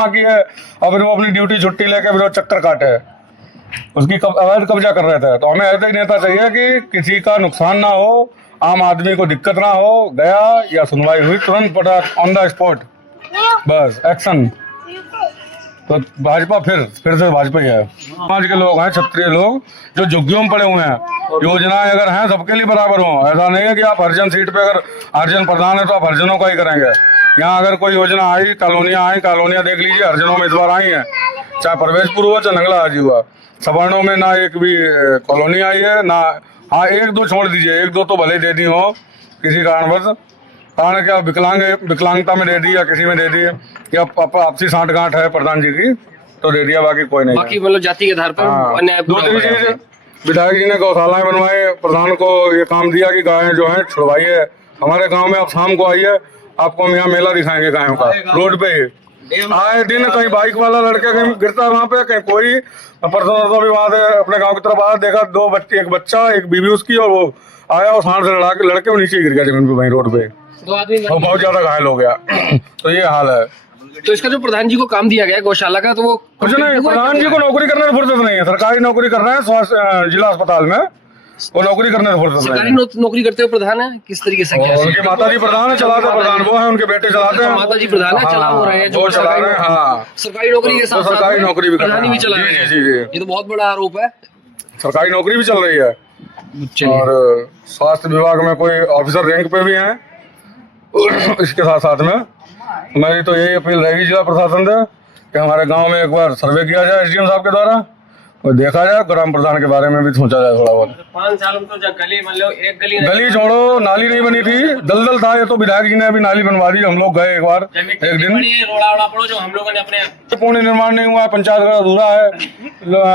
की है और फिर वो अपनी ड्यूटी छुट्टी लेके फिर वो चक्कर काटे है, उसकी अवैध कब्जा कर रहे थे। तो हमें ऐसे ही नेता चाहिए कि किसी का नुकसान ना हो, आम आदमी को दिक्कत ना हो, गया या सुनवाई हुई तुरंत पटा ऑन द स्पॉट, बस एक्शन। तो भाजपा फिर से भाजपा ही है। समाज के लोग हैं, क्षत्रिय लोग जो झुग्गियों में पड़े हुए हैं, योजनाएं अगर हैं सबके लिए बराबर हो। ऐसा नहीं है कि आप हरिजन सीट पे अगर हरिजन प्रधान है तो आप हरिजनों का ही करेंगे। यहाँ अगर कोई योजना आई, कॉलोनियाँ देख लीजिए, हरिजनों में इस बार आई है, चाहे प्रवेशपुर हुआ चाहे नंगला हाजी हुआ। सवर्णों में ना एक भी कॉलोनी आई है ना, हाँ एक दो छोड़ दीजिए, एक दो तो भले दे दी हो किसी कारणवश, कारण क्या विकलांगता में दे दी या किसी में दे दी या आपसी सांठ गांठ है प्रधान जी की तो दे दिया, बाकी कोई नहीं। बाकी मतलब जाति के आधार पर दूसरी चीज, विधायक जी ने गौशालाएं बनवाए, प्रधान को ये काम दिया कि गायें जो है छुड़वाइए हमारे गांव में। आप शाम को आइए, आपको हम यहाँ मेला दिखाएंगे गायों का, रोड पे ही आए दिन कहीं बाइक वाला लड़के कहीं गिरता है वहाँ पे, कहीं कोई। परसों भी वहाँ से अपने गांव की तरफ आया, देखा दो बच्चे, एक बच्चा एक बीवी उसकी, और वो आया और सांड से लड़ा के लड़के वो नीचे गिर गया जमीन पे वहीं रोड पे, वो बहुत ज्यादा घायल हो गया। तो ये हाल है। तो इसका जो प्रधान जी को काम दिया गया गौशाला का, तो वो कुछ नहीं, प्रधान जी को नौकरी करने की फुर्सत नहीं है, सरकारी नौकरी कर रहे हैं स्वास्थ्य जिला अस्पताल में, वो नौकरी करने की फुर्सत सरकारी नौकरी करते हुए प्रधान है किस तरीके से? उनके माता जी प्रधान है, चलाते प्रधान वो है, उनके बेटे चलाते हैं। माता जी प्रधान है, चला हो रहे हैं जो चला रहे हैं। हाँ, सरकारी नौकरी के साथ सरकारी नौकरी भी प्रधानी भी चला रहे हैं। जी, ये तो बहुत बड़ा आरोप है। सरकारी नौकरी भी चल रही है और स्वास्थ्य विभाग में कोई ऑफिसर रैंक पे भी हैं। इसके साथ साथ में मेरी तो यही अपील रहेगी जिला प्रशासन से कि हमारे गांव में एक बार सर्वे किया जाए एसडीएम साहब के द्वारा और देखा जाए, ग्राम प्रधान के बारे में भी सोचा जाए थोड़ा बहुत। 5 साल में तो गली मतलब एक गली छोड़ो, नाली नहीं बनी थी, दलदल था। ये तो विधायक जी ने अभी नाली बनवा दी। हम लोग गए एक बार, एक दिन, रोड़ा पड़ो जो हम लोगों ने अपने पूर्ण निर्माण नहीं हुआ है, पंचायत का अधूरा है।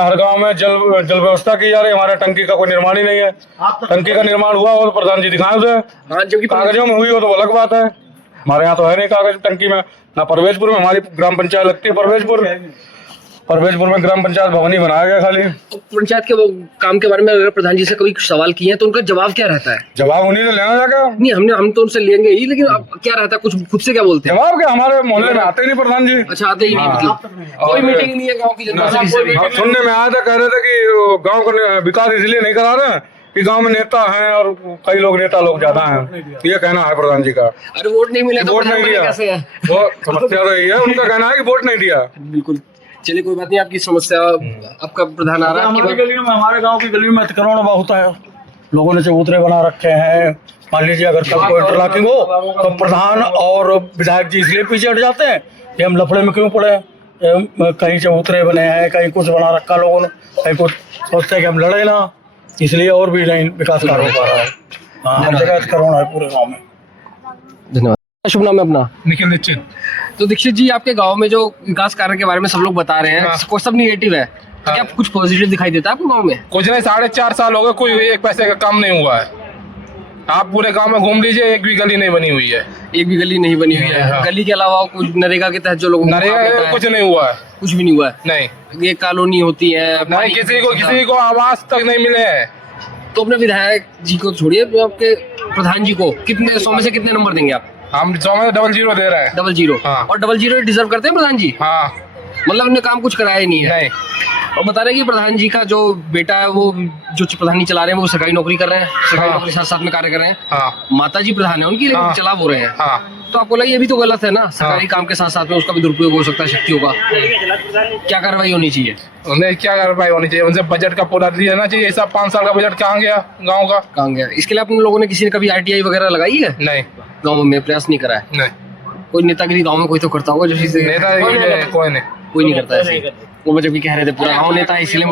हर गांव में जल व्यवस्था की जा रही है, हमारे टंकी का कोई निर्माण ही नहीं है। टंकी का निर्माण हुआ हो तो प्रधान जी दिखाए उसे, कागजों में हुई हो तो अलग बात है। हमारे यहाँ तो है नहीं कागज टंकी में, ना परवेशपुर में हमारी ग्राम पंचायत लगती है। परवेशपुर में ग्राम पंचायत भवन ही बनाया गया खाली। पंचायत के वो काम के बारे में अगर प्रधान जी से कभी सवाल किए हैं तो उनका जवाब क्या रहता है? जवाब उन्हीं से लेना जाएगा। नहीं, हम तो उनसे लेंगे ही, लेकिन अब क्या रहता है, कुछ खुद से क्या बोलते हैं? जवाब क्या, हमारे मोहल्ले में आते ही नहीं प्रधान जी। अच्छा, आते ही नहीं, मतलब कोई मीटिंग नहीं है गाँव की जनता से? सुनने में आया था, कह रहे थे कि गाँव का विकास इसलिए नहीं करा रहे कि गांव में नेता हैं और कई लोग नेता लोग ज्यादा हैं, ये कहना है प्रधान जी का। अरे वोट नहीं मिला तो वोट नहीं दिया, वो समस्या तो यही है, उनका कहना है कि वोट नहीं दिया। बिल्कुल, चलिए कोई बात नहीं, आपकी समस्या आपका प्रधान आ रहा है। हमारी गली में, हमारे गांव की गली में अतिक्रमण बहुत है, लोगों ने चबूतरे बना रखे हैं। मान लीजिए अगर कल को इंटरलॉकिंग हो तो प्रधान और विधायक जी इसलिए पीछे हट जाते हैं कि हम लफड़े में क्यों पड़े, कहीं चबूतरे बने हैं, कहीं कुछ बना रखा लोगों ने, कहीं कुछ सोचते हैं कि हम लड़े ना, इसलिए और भी नहीं विकास कार्य हो पा रहा है। हर जगह अतिक्रमण है पूरे गाँव में। धन्यवाद। शुभ नाम है अपना? निखिल दीक्षित। तो दीक्षित जी, आपके गांव में जो विकास कार्य के बारे में सब लोग बता रहे हैं, कोई सब निगेटिव है, तो क्या कुछ पॉजिटिव दिखाई देता है आपको गांव में? कुछ नहीं, 4.5 साल हो गए, कोई एक पैसे का काम नहीं हुआ है। आप पूरे गांव में घूम लीजिए, एक भी गली नहीं बनी हुई है। एक भी गली नहीं बनी हुई है? हाँ। गली के अलावा कुछ नरेगा के तहत जो लोग नरेगा कुछ नहीं हुआ है? कुछ भी नहीं हुआ है? नहीं। ये कॉलोनी होती है नहीं, किसी को आवास तक नहीं मिले हैं। तो अपने विधायक जी को छोड़िए, आपके प्रधान जी को कितने 100 में से कितने नंबर देंगे आप? हम 100 में 00 दे रहे हैं। 00? हाँ। और 00 डिजर्व करते हैं प्रधान जी? हाँ। मतलब उन्होंने काम कुछ कराया ही नहीं है? नहीं। और बता रहे हैं कि प्रधान जी का जो बेटा है वो जो प्रधानी चला रहे हैं वो सरकारी नौकरी कर रहे हैं, सरकारी नौकरी साथ साथ में कार्य कर रहे हैं। हाँ। माता जी प्रधान है उनकी, लेकिन चला वो रहे हैं। हाँ। तो आपको लगा ये भी तो गलत है ना, सरकारी काम के साथ साथ में उसका भी दुरुपयोग हो सकता है शक्तियों का। क्या कार्रवाई होनी चाहिए? उन्हें क्या कार्रवाई होनी चाहिए, उनसे बजट का पूरा देना चाहिए। ऐसा 5 साल का बजट कहाँ गया गाँव का? कहाँ गया? इसके लिए अपने लोगों ने किसी ने कभी RTI वगैरह लगाई है? नहीं। गाँव में प्रयास नहीं करा है? नहीं। कोई नेतागिरी गाँव में कोई तो करता होगा, जैसे नेता कोई नहीं करता है। वो जब भी कह रहे थे पूरा गाँव नेता है इसलिए